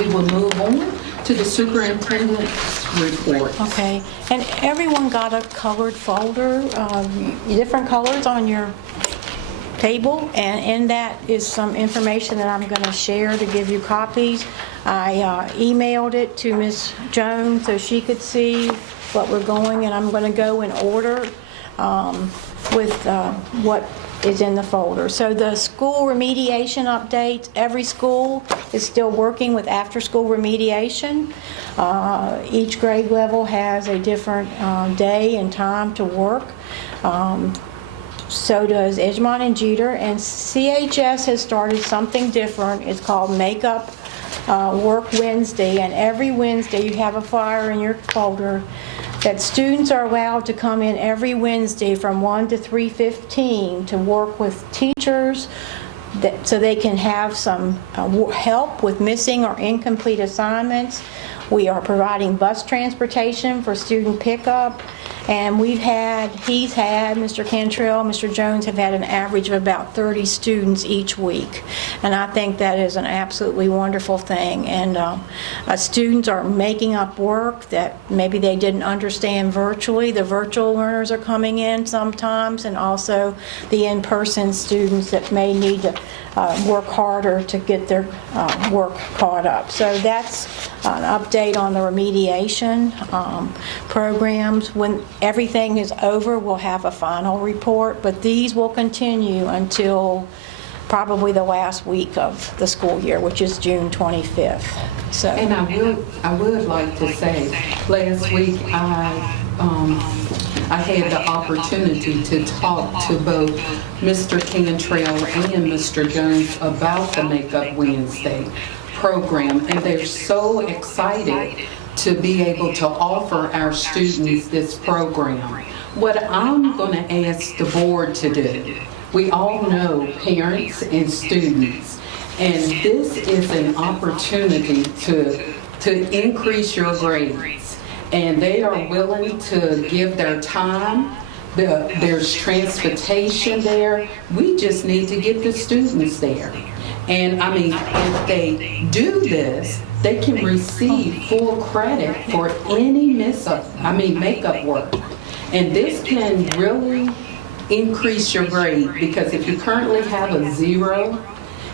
we will move on to the superintendent's report. Okay, and everyone got a colored folder, different colors on your table, and in that is some information that I'm going to share to give you copies. I emailed it to Ms. Jones so she could see what we're going, and I'm going to go in order with what is in the folder. So the school remediation updates, every school is still working with after-school remediation. Each grade level has a different day and time to work. So does Edgemont and Jeter, and CHS has started something different. It's called Makeup Work Wednesday, and every Wednesday you have a flyer in your folder that students are allowed to come in every Wednesday from 1 to 3:15 to work with teachers so they can have some help with missing or incomplete assignments. We are providing bus transportation for student pickup, and Mr. Cantrell, Mr. Jones have had an average of about 30 students each week. And I think that is an absolutely wonderful thing. And students are making up work that maybe they didn't understand virtually. The virtual learners are coming in sometimes, and also the in-person students that may need to work harder to get their work caught up. So that's an update on the remediation programs. When everything is over, we'll have a final report, but these will continue until probably the last week of the school year, which is June 25th. So, And I would like to say, last week I had the opportunity to talk to both Mr. Cantrell and Mr. Jones about the Makeup Wednesday program, and they're so excited to be able to offer our students this program. What I'm going to ask the board to do, we all know parents and students, and this is an opportunity to increase your grades, and they are willing to give their time. There's transportation there. We just need to get the students there. And I mean, if they do this, they can receive full credit for any makeup work. And this can really increase your grade, because if you currently have a 0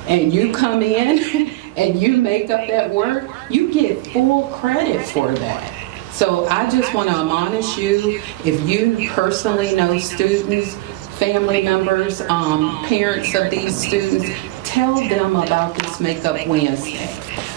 and you come in and you make up that work, you get full credit for that. So I just want to admonish you, if you personally know students, family members, parents of these students, tell them about this Makeup Wednesday.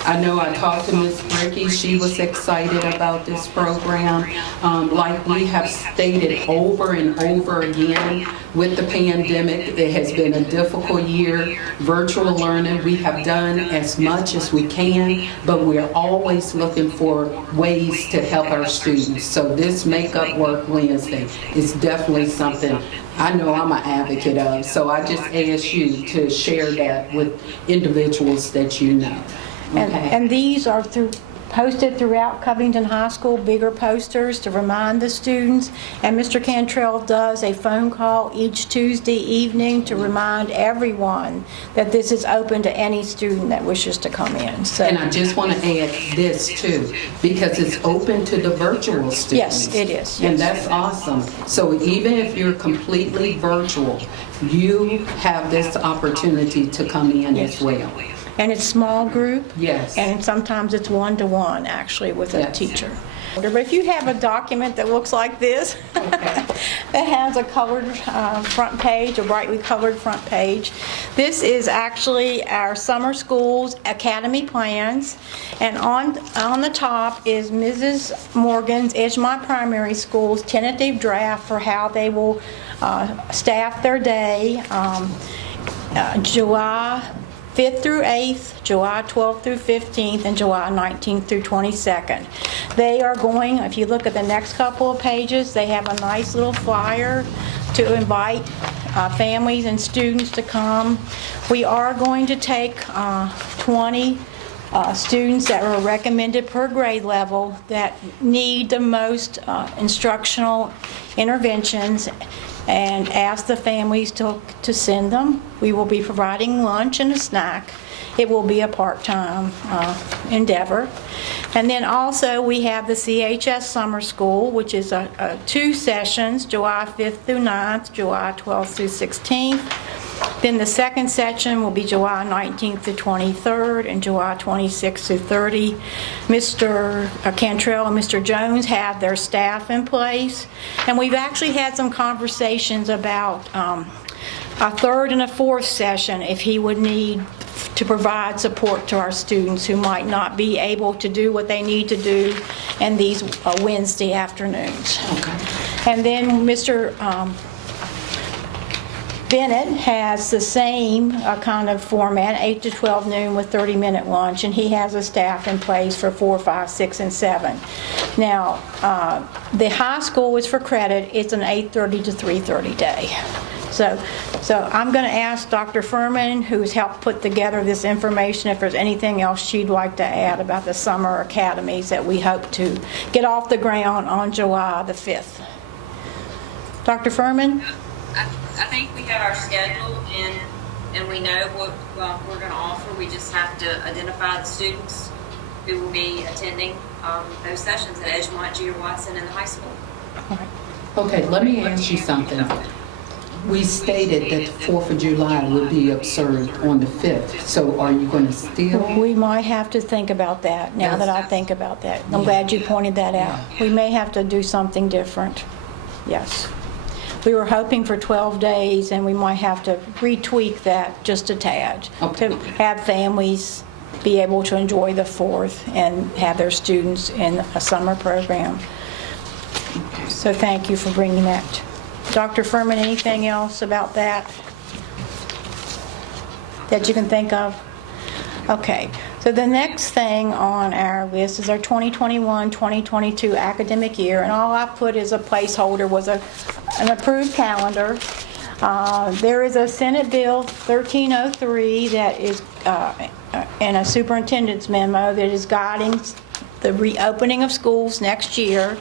I know I talked to Ms. Bricky. She was excited about this program. Like we have stated over and over again, with the pandemic, it has been a difficult year. Virtual learning, we have done as much as we can, but we're always looking for ways to help our students. So this Makeup Work Wednesday is definitely something I know I'm an advocate of. So I just ask you to share that with individuals that you know. Okay. And these are posted throughout Covington High School, bigger posters to remind the students. And Mr. Cantrell does a phone call each Tuesday evening to remind everyone that this is open to any student that wishes to come in. So, and I just want to add this too, because it's open to the virtual students. Yes, it is. Yes. And that's awesome. So even if you're completely virtual, you have this opportunity to come in as well. And it's small group. Yes. And sometimes it's one-to-one, actually, with a Yes. teacher. But if you have a document that looks like this, Okay. that has a colored front page, a brightly colored front page, this is actually our summer school's academy plans. And on the top is Mrs. Morgan's Edgemont Primary School's tentative draft for how they will staff their day, July 5th through 8th, July 12th through 15th, and July 19th through 22nd. They are going, if you look at the next couple of pages, they have a nice little flyer to invite families and students to come. We are going to take 20 students that are recommended per grade level that need the most instructional interventions, and ask the families to send them. We will be providing lunch and a snack, it will be a part-time endeavor. And then also, we have the CHS Summer School, which is 2 sessions, July 5th through 9th, July 12th through 16th. Then the second session will be July 19th to 23rd and July 26th to 30. Mr. Cantrell and Mr. Jones have their staff in place. And we've actually had some conversations about a third and a fourth session if he would need to provide support to our students who might not be able to do what they need to do in these Wednesday afternoons. Okay. And then Mr. Bennett has the same kind of format, 8 to 12 noon with 30-minute lunch, and he has a staff in place for 4, 5, 6, and 7. Now, the high school is for credit. It's an 8:30 to 3:30 day. So I'm going to ask Dr. Furman, who's helped put together this information, if there's anything else she'd like to add about the summer academies that we hope to get off the ground on July the 5th. Dr. Furman? I think we have our schedule and we know what we're going to offer. We just have to identify the students who will be attending those sessions at Edgemont, Junior Watson, and the high school. Okay, let me ask you something. We stated that the 4th of July would be observed on the 5th, so are you going to still? We might have to think about that, now that I think about that. I'm glad you pointed that out. We may have to do something different, yes. We were hoping for 12 days, and we might have to retweak that just a tad to have families be able to enjoy the 4th and have their students in a summer program. So thank you for bringing that. Dr. Furman, anything else about that you can think of? Okay, so the next thing on our list is our 2021-2022 academic year, and all I put as a placeholder was an approved calendar. There is a Senate Bill 1303 that is in a superintendent's memo that is guiding the reopening of schools next year.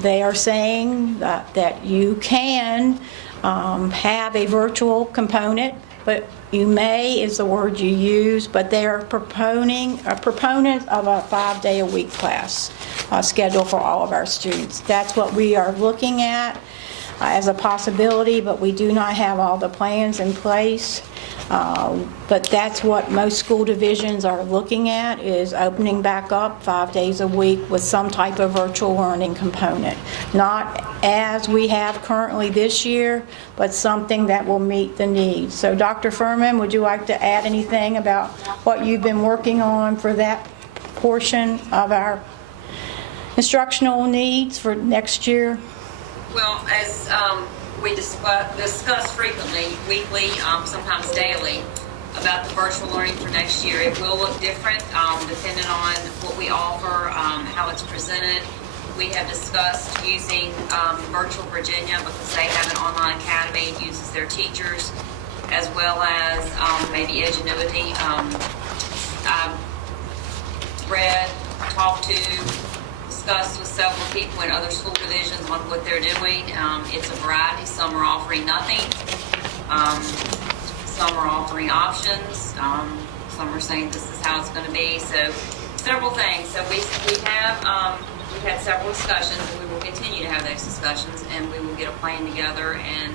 They are saying that you can have a virtual component, but you may is the word you use, but they are a proponent of a 5-day-a-week class schedule for all of our students. That's what we are looking at as a possibility, but we do not have all the plans in place. But that's what most school divisions are looking at, is opening back up 5 days a week with some type of virtual learning component. Not as we have currently this year, but something that will meet the needs. So Dr. Furman, would you like to add anything about what you've been working on for that portion of our instructional needs for next year? Well, as we discuss frequently, weekly, sometimes daily, about the virtual learning for next year. It will look different depending on what we offer, how it's presented. We have discussed using Virtual Virginia because they have an online academy. It uses their teachers, as well as maybe Edgenuity. I've read, talked to, discussed with several people in other school divisions on what they're doing. It's a variety. Some are offering nothing. Some are offering options. Some are saying this is how it's going to be. So several things. So we've had several discussions, and we will continue to have those discussions, and we will get a plan together and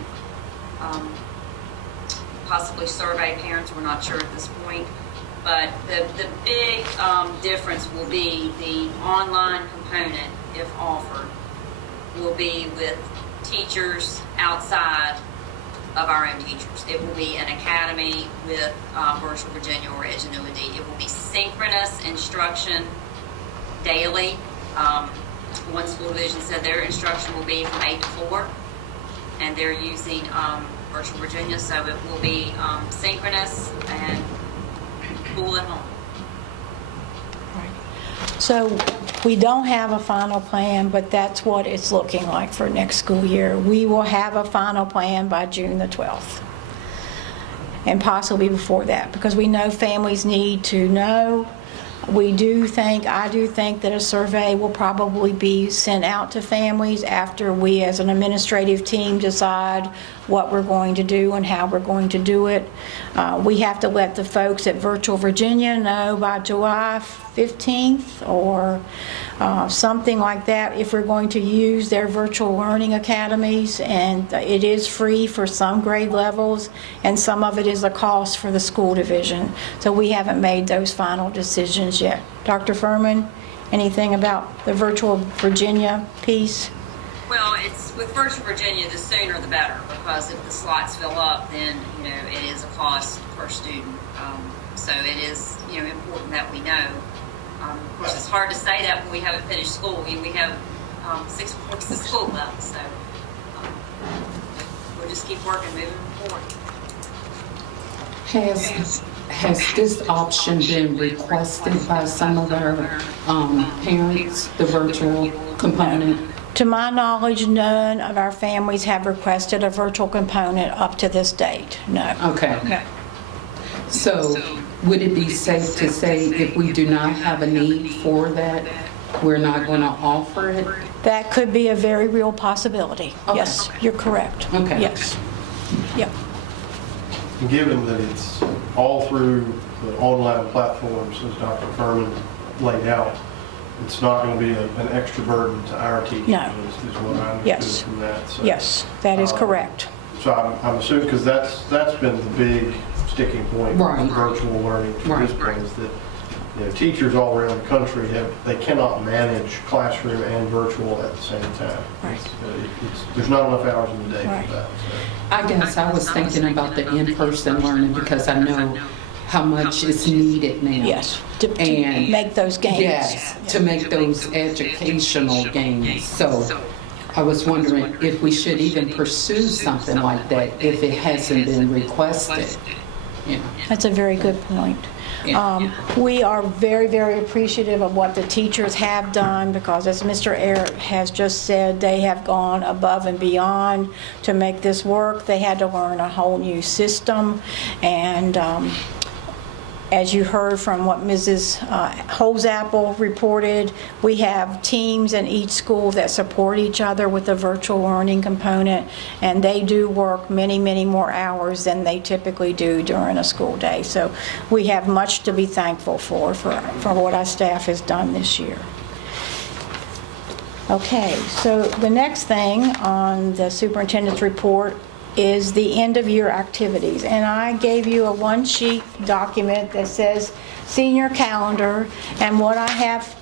possibly survey parents. We're not sure at this point. But the big difference will be the online component, if offered, will be with teachers outside of our own teachers. It will be an academy with Virtual Virginia or Edgenuity. It will be synchronous instruction daily. One school division said their instruction will be from 8 to 4, and they're using Virtual Virginia, so it will be synchronous and school at home. So we don't have a final plan, but that's what it's looking like for next school year. We will have a final plan by June the 12th, and possibly before that, because we know families need to know I do think that a survey will probably be sent out to families after we as an administrative team decide what we're going to do and how we're going to do it. We have to let the folks at Virtual Virginia know by July 15th or something like that if we're going to use their virtual learning academies, and it is free for some grade levels and some of it is a cost for the school division. So we haven't made those final decisions yet. Dr. Furman, anything about the Virtual Virginia piece? Well, it's with Virtual Virginia, the sooner the better, because if the slots fill up, then it is a cost per student. So it is important that we know. Of course, it's hard to say that when we haven't finished school. We have 6 weeks of school left, so we'll just keep working, moving forward. Has this option been requested by some of our parents, the virtual component? To my knowledge, none of our families have requested a virtual component up to this date, no. Okay. So would it be safe to say if we do not have a need for that, we're not going to offer it? That could be a very real possibility. Okay. Yes, you're correct. Okay. Yes. Yep. Given that it's all through the online platforms, as Dr. Furman laid out, it's not going to be an extra burden to our teachers, No. is what I understood Yes. from that. So, Yes, that is correct. So I'm assuming, because that's been the big sticking point Right. with virtual learning to Right. this point, is that teachers all around the country they cannot manage classroom and virtual at the same time. Right. There's not enough hours in the day Right. for that. So. I guess I was thinking about the in-person learning because I know how much is needed now. Yes, to And make those gains. Yes, to make those educational gains. So I was wondering if we should even pursue something like that if it hasn't been requested. That's a very good point. Yeah. We are very, very appreciative of what the teachers have done because, as Mr. Eric has just said, they have gone above and beyond to make this work. They had to learn a whole new system, and as you heard from what Mrs. Holzapple reported, we have teams in each school that support each other with the virtual learning component, and they do work many, many more hours than they typically do during a school day. So we have much to be thankful for what our staff has done this year. Okay, so the next thing on the superintendent's report is the end-of-year activities. And I gave you a one-sheet document that says senior calendar, and what I have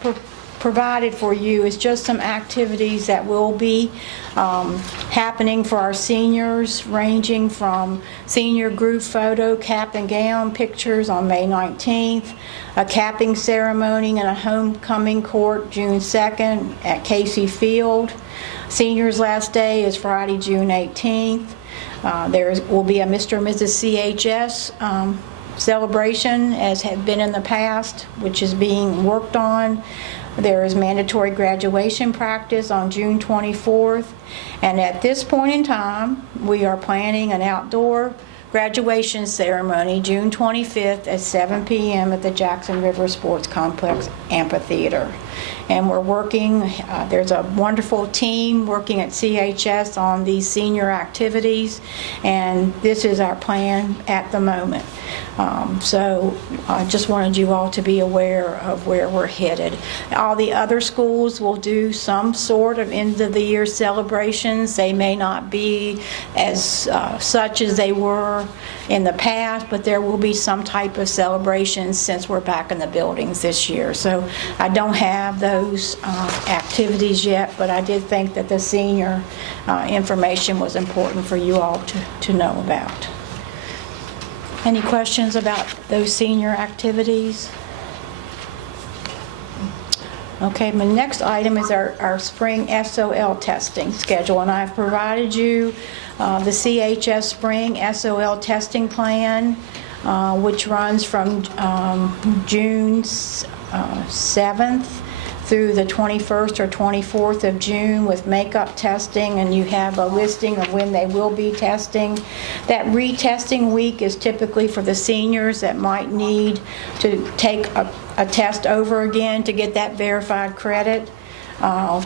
provided for you is just some activities that will be happening for our seniors, ranging from senior group photo, cap and gown pictures on May 19th, a capping ceremony and a homecoming court June 2nd at Casey Field. Seniors' last day is Friday, June 18th. There will be a Mr. and Mrs. CHS celebration, as had been in the past, which is being worked on. There is mandatory graduation practice on June 24th. And at this point in time, we are planning an outdoor graduation ceremony June 25th at 7 p.m. at the Jackson River Sports Complex Amphitheater. And we're working, there's a wonderful team working at CHS on these senior activities, and this is our plan at the moment. So I just wanted you all to be aware of where we're headed. All the other schools will do some sort of end-of-the-year celebrations. They may not be as such as they were in the past, but there will be some type of celebration since we're back in the buildings this year. So I don't have those activities yet, but I did think that the senior information was important for you all to know about. Any questions about those senior activities? Okay, my next item is our spring SOL testing schedule, and I've provided you the CHS spring SOL testing plan, which runs from June 7th through the 21st or 24th of June with makeup testing, and you have a listing of when they will be testing. That retesting week is typically for the seniors that might need to take a a test over again to get that verified credit.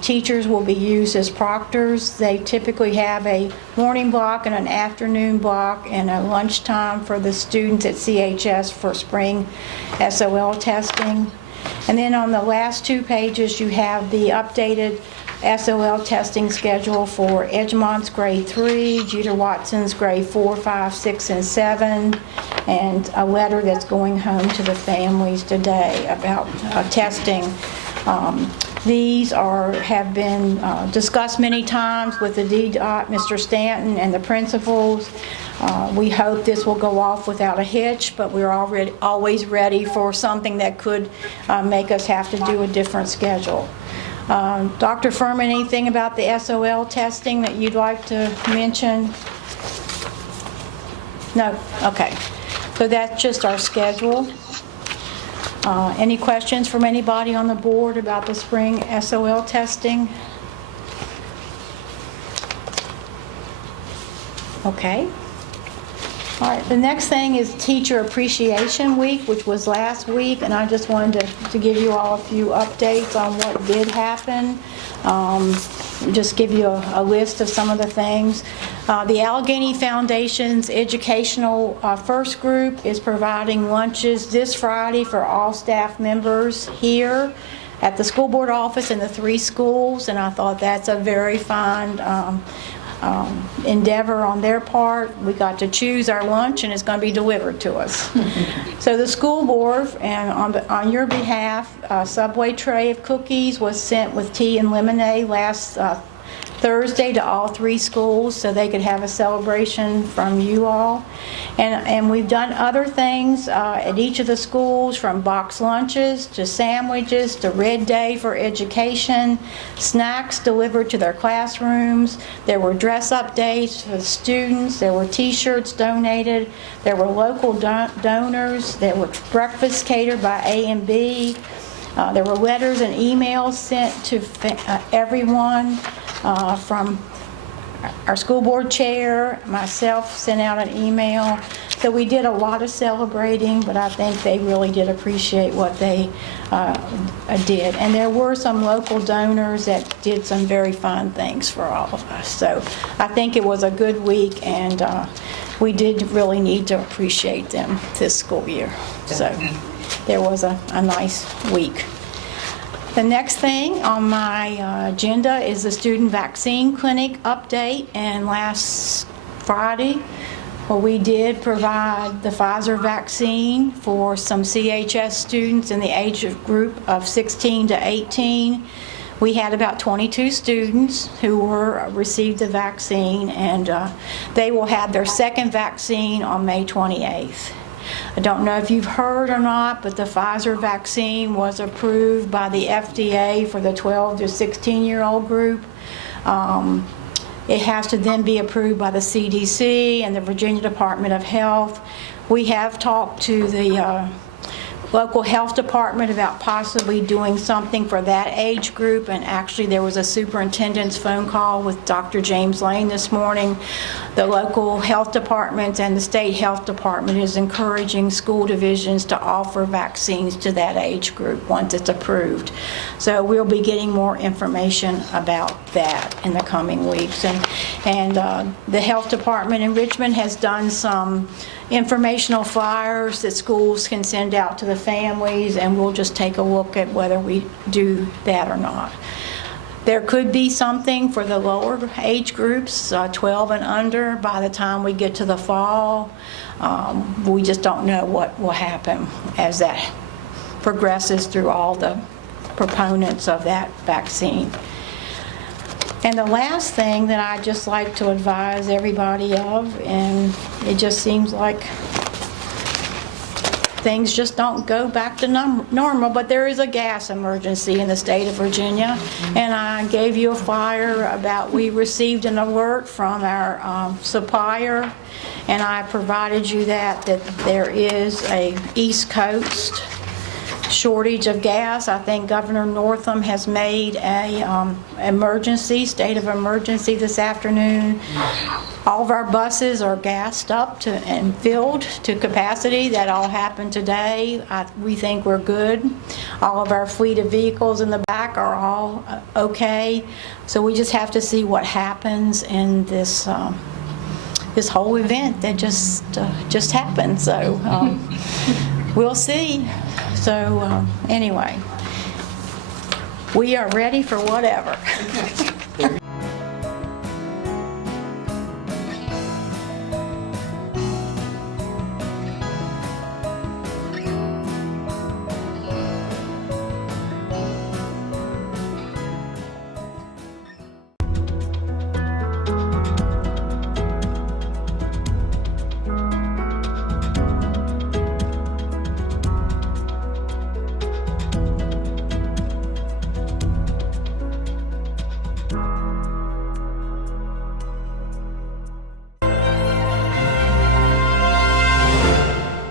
Teachers will be used as proctors. They typically have a morning block and an afternoon block and a lunchtime for the students at CHS for SpringSOL testing. And then on the last 2 pages, you have the updated SOL testing schedule for Edgemont's grade 3, Jeter Watson's grade 4, 5, 6, and 7, and a letter that's going home to the families today about testing. These have been discussed many times with the DDOT, Mr. Stanton, and the principals. We hope this will go off without a hitch, but we're always ready for something that could make us have to do a different schedule. Dr. Furman, anything about the SOL testing that you'd like to mention? No? Okay. So that's just our schedule. Any questions from anybody on the board about the SpringSOL testing? Okay. All right, the next thing is Teacher Appreciation Week, which was last week, and I just wanted to give you all a few updates on what did happen. Just give you a list of some of the things. The Allegheny Foundation's educational first group is providing lunches this Friday for all staff members here at the school board office in the 3 schools, and I thought that's a very fine endeavor on their part. We got to choose our lunch, and it's going to be delivered to us. So the school board, and on your behalf, a Subway tray of cookies was sent with tea and lemonade last Thursday to all 3 schools so they could have a celebration from you all. And we've done other things at each of the schools, from box lunches to sandwiches to Red Day for education, snacks delivered to their classrooms. There were dress-up days for the students. There were t-shirts donated. There were local donors. There were breakfasts catered by A&B. There were letters and emails sent to everyone. From our school board chair, myself sent out an email. So we did a lot of celebrating, but I think they really did appreciate what they did. And there were some local donors that did some very fine things for all of us. So I think it was a good week, and we did really need to appreciate them this school year. So there was a nice week. The next thing on my agenda is the student vaccine clinic update. And last Friday, we did provide the Pfizer vaccine for some CHS students in the age group of 16 to 18. We had about 22 students who received the vaccine, and they will have their second vaccine on May 28th. I don't know if you've heard or not, but the Pfizer vaccine was approved by the FDA for the 12 to 16-year-old group. It has to then be approved by the CDC and the Virginia Department of Health. We have talked to the local health department about possibly doing something for that age group, and actually there was a superintendent's phone call with Dr. James Lane this morning. The local health department and the state health department is encouraging school divisions to offer vaccines to that age group once it's approved. So we'll be getting more information about that in the coming weeks. And the health department in Richmond has done some informational flyers that schools can send out to the families, and we'll just take a look at whether we do that or not. There could be something for the lower age groups, 12 and under, by the time we get to the fall. We just don't know what will happen as that progresses through all the proponents of that vaccine. And the last thing that I'd just like to advise everybody of, and it just seems like things just don't go back to normal, but there is a gas emergency in the state of Virginia. And I gave you a flyer about, we received an alert from our supplier, and I provided you that there is a East Coast shortage of gas. I think Governor Northam has made a state of emergency this afternoon. All of our buses are gassed up and filled to capacity. That all happened today. We think we're good. All of our fleet of vehicles in the back are all okay. So we just have to see what happens in this this whole event that just happened. So we'll see. So anyway, we are ready for whatever.